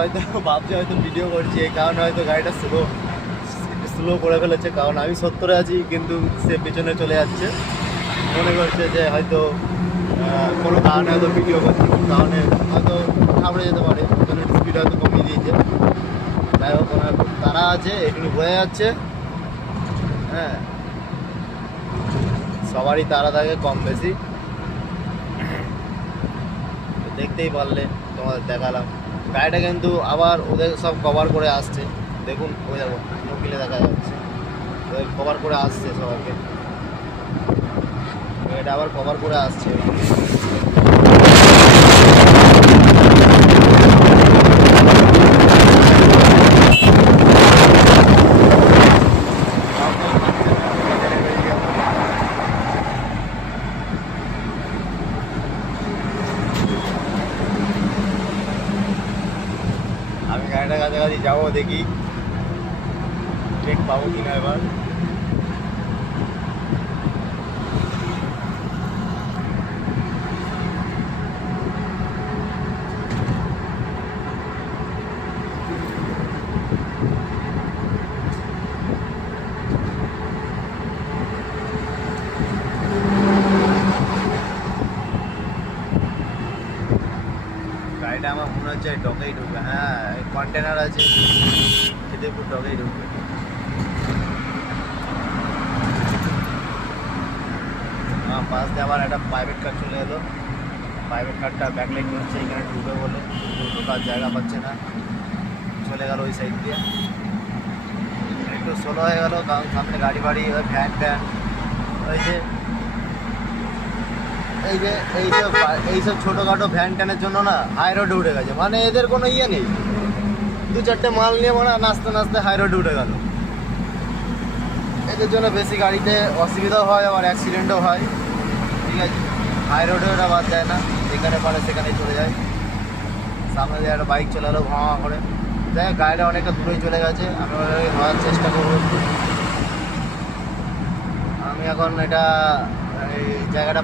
হয়তো ভাবছে হয়তো ভিডিও করছি, এই কারণে হয়তো গাড়িটা স্লো করে ফেলেছে, কারণ আমি 70-এ আছি কিন্তু সে পেছনে চলে যাচ্ছে, মনে করছে যে হয়তো কোনো কারণে হয়তো ভিডিও করছে, কোনো কারণে হয়তো ঘাবড়ে যেতে পারে, ওখানে স্পিড হয়তো কমিয়ে দিয়েছে। যাই হোক তারা আছে এটুকু বোঝা যাচ্ছে। হ্যাঁ, সবারই তারা থাকে কম বেশি, দেখতেই পারলে, তোমাদের দেখালাম। গাড়িটা কিন্তু আবার ওদের সব কভার করে আসছে, দেখুন ওই দেখো নকিলে দেখা যাচ্ছে, ওদের কভার করে আসছে সবাইকে, এটা আবার কভার করে আসছে। আমি গাড়িটা কাছাকাছি যাবো, দেখি ট্রেন পাবো কিনা এবার। গাড়িটা আমার মনে হচ্ছে ডকেই ঢুকবে। হ্যাঁ, কন্টেনার আছে, খিদিরপুর ডকেই ঢুকবে। আমার পাশ দিয়ে আবার একটা প্রাইভেট কার চলে এলো, প্রাইভেট কারটা ব্যাকলাইট করছে এখানে ঢুকবে বলে, ঢোকার জায়গা পাচ্ছে না, চলে গেল ওই সাইড দিয়ে। একটু স্লো হয়ে গেল, কারণ সামনে গাড়ি বাড়ি, ভ্যান ট্যান, ওই যে এইসব ছোটোখাটো ভ্যান ট্যানের জন্য না হাই রোডে উঠে গেছে, মানে এদের কোনো ইয়ে নেই, দু চারটে মাল নিয়ে মানে নাচতে নাচতে হাই রোডে উঠে গেল। এদের জন্য বেশি গাড়িতে অসুবিধাও হয়, আবার অ্যাক্সিডেন্টও হয়। ঠিক আছে, হাই রোডে ওটা বাদ যায় না, যেখানে পারে সেখানেই চলে যায়। সামনে দিয়ে একটা বাইক চলে এলো ভাঙা করে, যাই হোক গাড়িটা অনেকটা দূরেই চলে গেছে, আমি ওটাকে ধরার চেষ্টা করবো। আমি এখন এটা এই জায়গাটা